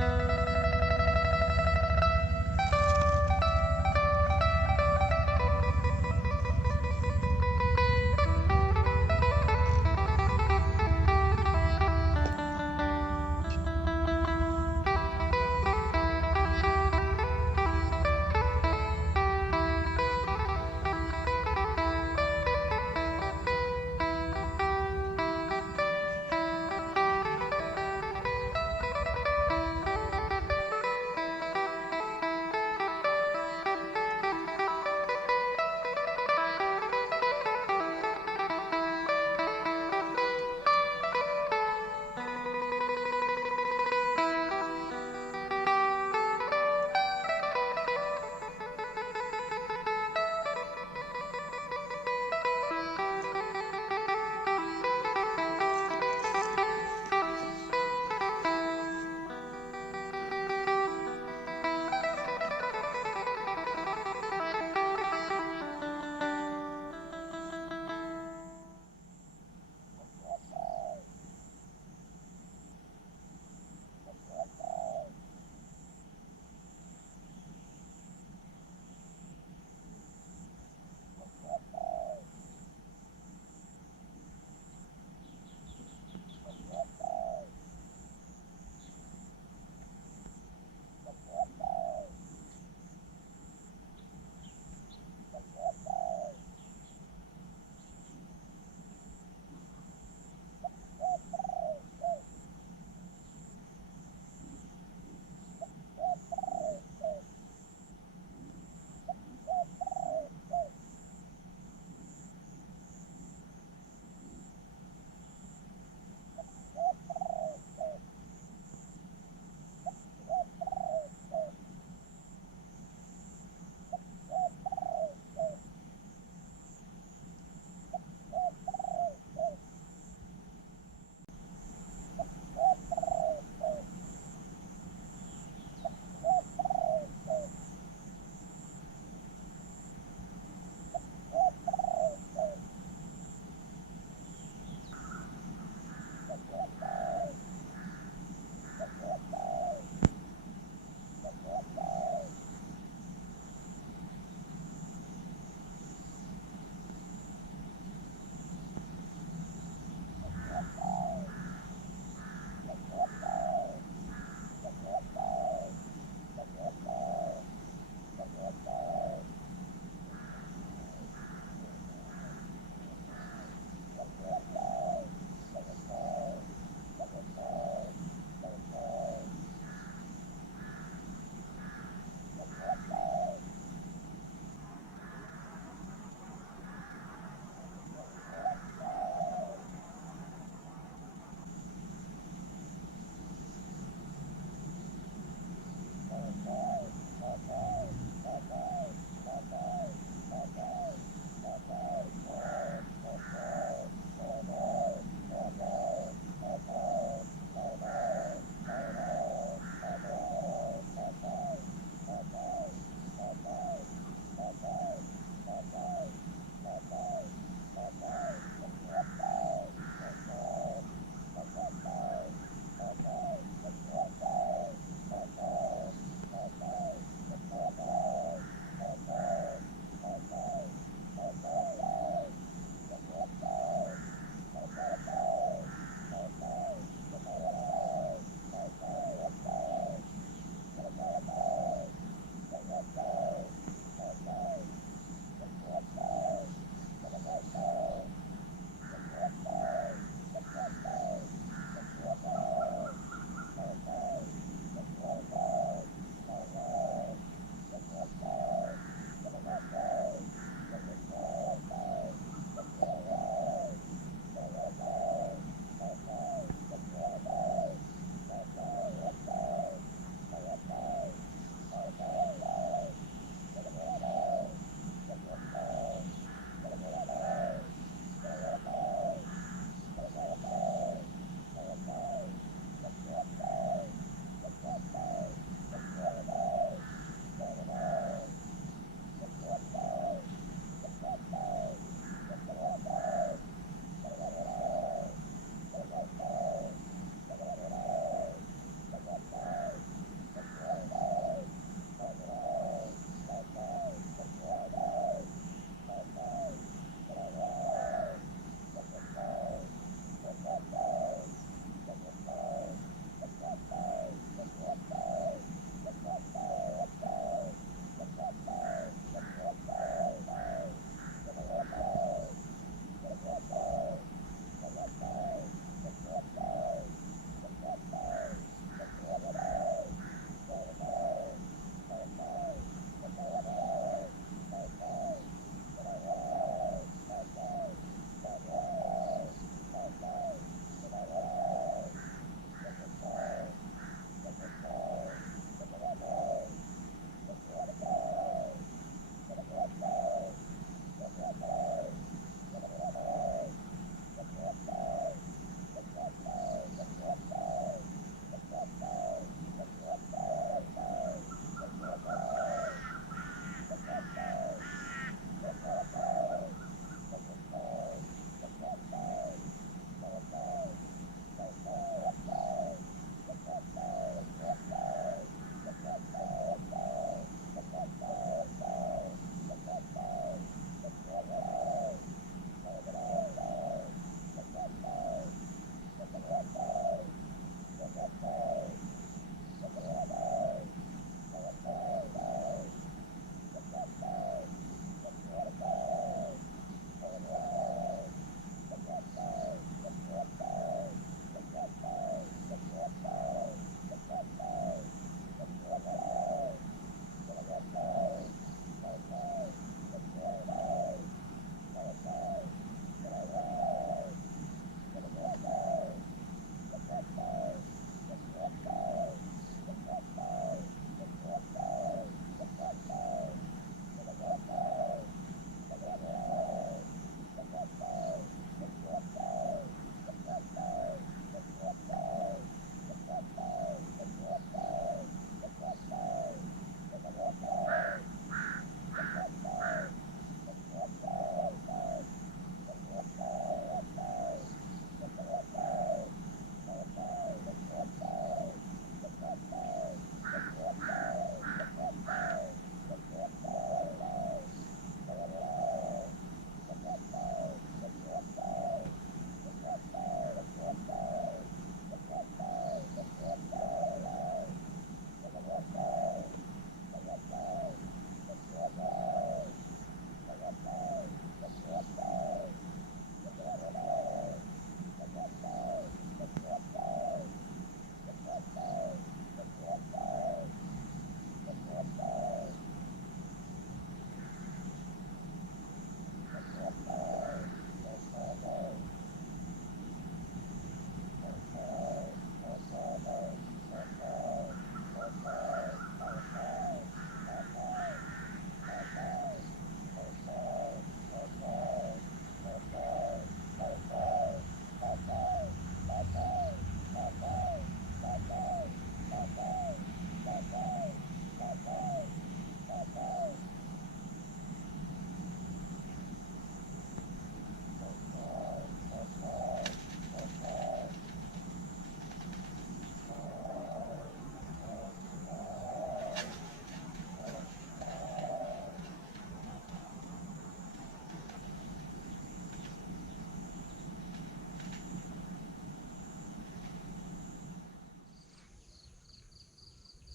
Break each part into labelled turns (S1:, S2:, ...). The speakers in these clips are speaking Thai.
S1: เ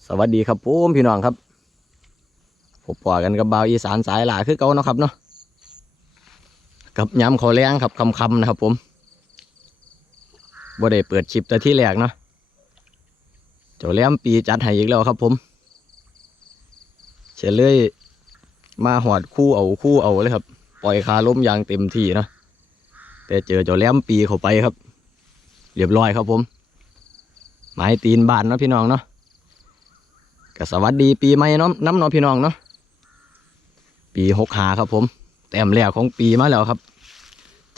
S1: สวัสดีครับผมพี่น้องครับพบปะกันกับบ่าวอีสานสายหลาคือเก่าเนาะครับเนาะกับย้ำขอแรงครับคำคำนะครับผมบ่ได้เปิดคลิปแต่ที่แรกเนาะเจ้าแหลมปีจัดให้อีกแล้วครับผมเฉลยมาหอดคู่เอาคู่เอาเลยครับ ปล่อยคาล้มยางเต็มที่เนาะแต่เจอเจ้าแหลมปีเข้าไปครับ เรียบร้อยครับผม หมายตีนบานเนาะพี่น้องเนาะ ก็สวัสดีปีใหม่น้ำน้ำน้องพี่น้องเนาะปีหกหาครับผม แต้มแรกของปีมาแล้วครับ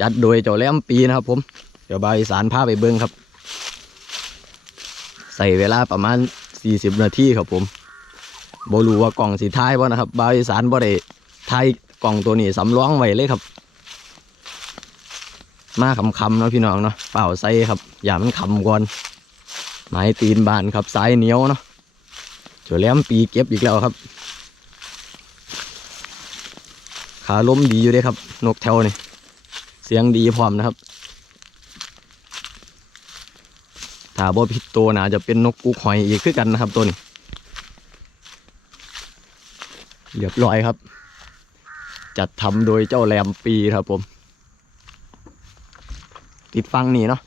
S1: จัดโดยเจ้าแหลมปีนะครับ ผมเดี๋ยวบาวอีสานพาไปเบิ้งครับ ใส่เวลาประมาณ40นาทีครับผมบรูว่ากล่องสีท้ายบ่นะครับบาวอีสานบ่ได้ท้ายกล่องตัวนี้สำรองไว้เลยครับ มาคำคำเนาะพี่น้องเนาะเปล่าใส่ครับ อย่ามันคำก่อนไม้ตีนบานครับสายเหนียวเนาะ เจ้าแหลมปีเก็บอีกแล้วครับ ขาล้มดีอยู่เด้ครับ นกแถวนี่เสียงดีพร้อมนะครับถ้าบ่ผิดตัวนะจะเป็นนกกุกหอยอีกคือกันนะครับตัวนี้เรียบร้อยครับ จัดทำโดยเจ้าแหลมปีครับผม ติดฟังนี่เนาะ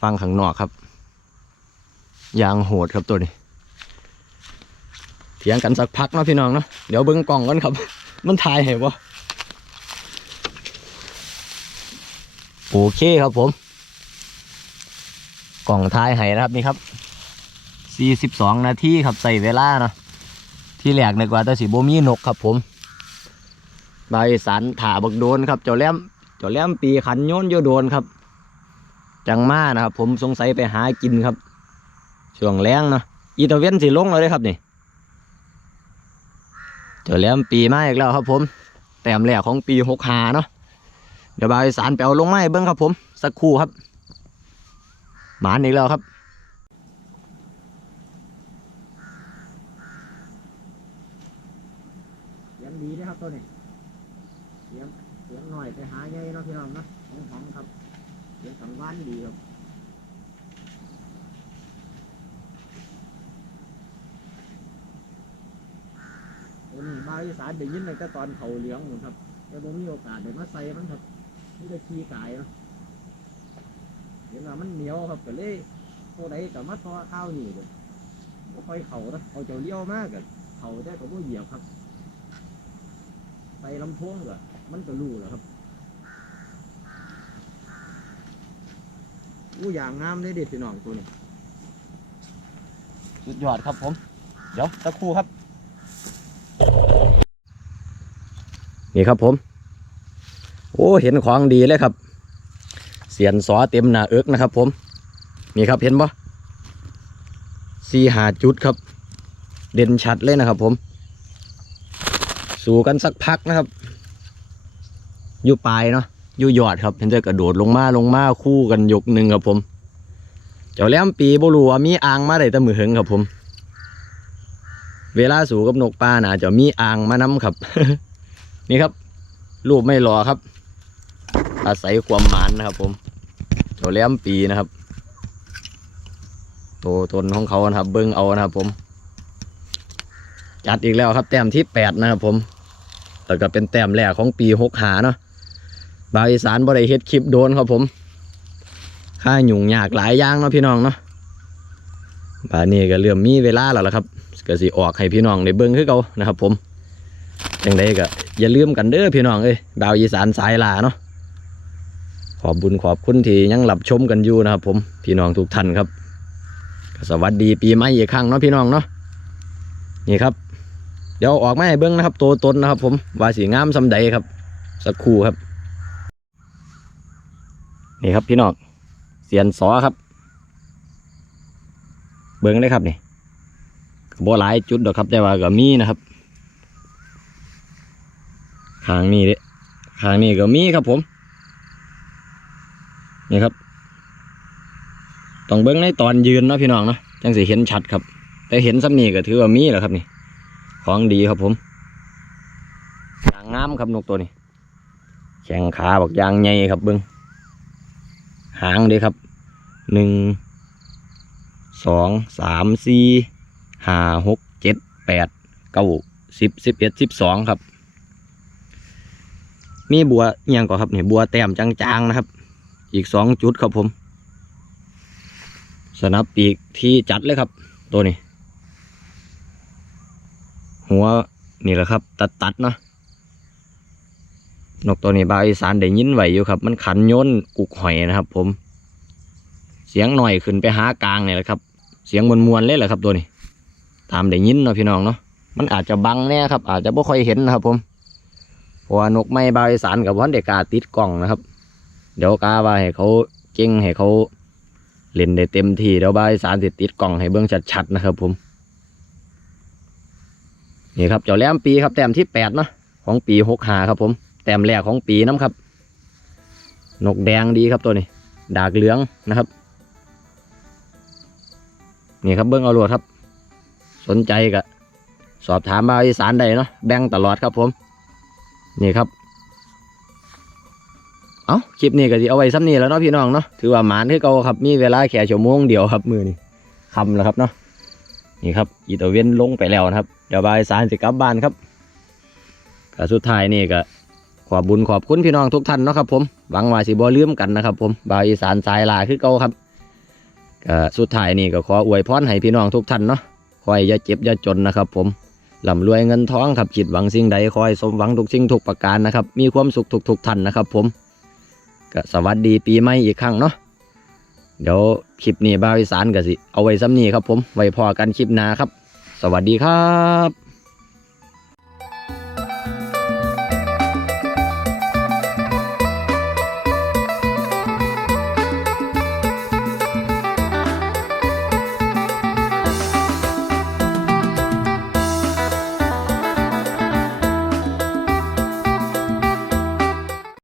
S1: ฟังข้างนอกครับ ยางโหดครับตัวนี้ เถียงกันสักพักเนาะพี่น้องเนาะเดี๋ยวเบิ้งกล่องก่อนครับ มันถ่ายให้บ่โอเคครับผม กล่องถ่ายให้นะครับนี่ครับ 42 นาทีครับใส่เวลาเนาะที่แรกนึกว่าแต่สิบ่มีนกครับผมใบสันถาบักโดนครับเจ้าแหลมเจ้าแหลมปีขันโยนโยโดนครับ จังมานะครับผมสงสัยไปหากินครับ ช่วงแรงเนาะอีตาเวนสิลงแล้วเด้ครับนี่ เจอแล้วปีมาอีกแล้วครับผม แต้มแรกของปีหกหาเนาะเดี๋ยวบาวอีสารแปลวลงไม้เบิ้งครับผม สักครู่ครับหมานอีกแล้วครับเสียงดีนะครับตัวนี้เสียงเสียงหน่อยไปหาใหญ่เนาะพี่น้องเนาะของของครับเสียงสังวานดีครับ บาอีสานได้ยินตั้งแต่ตอนเขาเหลี้ยงหมดครับ แต่ผมมีโอกาสได้มาใส่มันครับมันจะขี้กายเนาะเห็นว่ามันเหนียวครับก็เลยตัวใดก็มาทอข้าวนี่เลยไม่ค่อยเข่านะเอาเจ้าเลี้ยวมากกับเข่าได้ก็บ่เหยียบครับใส่ลำโพงก็มันก็รู้แล้วครับอู้อย่างงามเลยเด็ดพี่น้องตัวนี้สุดยอดครับผม เดี๋ยวสักครู่ครับ นี่ครับผม โอ้เห็นของดีเลยครับ เสียนสอเต็มหน้าเอิกนะครับ ผม นี่ครับเห็นปะสี่หาจุดครับ เด่นชัดเลยนะครับ ผม สู่กันสักพักนะครับ อยู่ปลายเนาะอยู่ยอดครับเห็นจะกระโดดลงมาลงมาคู่กันยกหนึ่งครับผม เจ้าแหลมปีบรูว่ามีอ่างมาได้แตะมือหึงครับผม เวลาสู่กับนกปลาน่ะจะมีอ่างมานํครับ นี่ครับ รูปไม่รอครับ อาศัยความหมานนะครับ ผมเจ้าแหลมปีนะครับโตตนของเขานะครับ เบิ้งเอานะครับ ผม จัดอีกแล้วครับ แต้มที่แปดนะครับผมแล้วก็เป็นแต้มแรกของปีหกหาเนาะบาวอีสานบริเฮ็ดคลิปโดนครับผม ค่าหยุ่งยากหลายอย่างเนาะพี่น้องเนาะบานี้ก็เริ่มมีเวลาแล้วล่ะครับก็สิออกให้พี่น้องได้เบิ้งคือเก่านะครับ ผมจังใดก็ อย่าลืมกันเด้อพี่น้องเอ้ยดาวอีสานสายลาเนาะขอบบุญขอบคุณที่ยังรับชมกันอยู่นะครับ ผมพี่น้องทุกท่านครับ สวัสดีปีใหม่อีกครั้งเนาะพี่น้องเนาะนี่ครับ เดี๋ยวออกมาให้เบิ้องนะครับ ตัวตนนะครับ ผมว่าสีงามสำใดครับ สักครู่ครับ นี่ครับพี่น้องเสียนสอครับ เบิ้องเลยครับนี่ก็บ่หลายจุดดอกครับแต่ว่าก็มีนะครับ ข้างนี้เด้ข้างนี้ก็มีครับผม นี่ครับ ต้องเบิ้งในตอนยืนนะพี่น้องเนาะจังสิเห็นชัดครับ แต่เห็นซ้ำนี่ก็ถือว่ามีแหละครับนี่ ของดีครับผมยางงามครับนกตัวนี้แข้งขาบอกยางใหญ่ครับเบิ้งหางเด้ครับหนึ่งสองสามสี่ห้าหกเจ็ดแปดเก้าสิบสิบเอ็ดสิบสองครับ มีบัวอิหยังก่อนครับนี่บัวแต้มจางๆนะครับ อีกสองจุดครับผม สนับปีกที่จัดเลยครับ ตัวนี้ หัวนี่แหละครับ ตัดตัดๆเนาะนกตัวนี้บาอีสานได้ยินไหวอยู่ครับ มันขันโยนกุกหอยนะครับ ผม เสียงหน่อยขึ้นไปหากลางเนี่ยแหละครับ เสียงมวลๆเลยแหละครับ ตัวนี้ตามได้ยินเนาะพี่น้องเนาะมันอาจจะบังแน่ครับ อาจจะไม่ค่อยเห็นนะครับผม ราะว่านกไม้บาวอีสานกับวันเด็กกาติดกล้องนะครับ เดี๋ยวกาว่าให้เขาเก่งให้เขาเล่นได้เต็มที่เดี๋ยวบาวอีสานสิติดกล้องให้เบื้องชัดๆนะครับ ผมนี่ครับเจ้าแหลมปีครับแต้มที่แปดเนาะของปีหกหาครับ ผมแต้มแรกของปีน้ำครับ นกแดงดีครับตัวนี้ ดากเหลืองนะครับนี่ครับเบิ้องเอาโลวดครับ สนใจก็สอบถามมาอีสานได้เนาะแบ่งตลอดครับผม นี่ครับ เอาคลิปนี้ก็สิเอาไว้ซ้ำนี้แล้วเนาะพี่น้องเนาะ ถือว่าหมานคือเก่าครับ มีเวลาแค่ชั่วโมงเดียวครับมือนี่คำแล้วครับเนาะ นี่ครับอีตาเวนลงไปแล้วนะครับ เดี๋ยวบายสารสิกลับบ้านครับก็สุดท้ายนี่ก็ขอบบุญขอบคุณพี่น้องทุกท่านเนาะครับผมหวังว่าสิบ่ลืมกันนะครับ ผมบาวอีสานสายลาคือเก่าครับก็สุดท้ายนี่ก็ขออวยพรให้พี่น้องทุกท่านเนาะคอยอย่าเจ็บอย่าจนนะครับ ผม ลำรวยเงินทองครับคิดหวังสิ่งใดคอยสมหวังทุกสิ่งทุกประการนะครับ มีความสุขทุกๆท่านนะครับ ผมก็สวัสดีปีใหม่อีกครั้งเนาะเดี๋ยวคลิปนี้บาวิสานก็สิ เอาไว้ซ้ำนี้ครับผม ไว้พอกันคลิปหน้าครับ สวัสดีครับ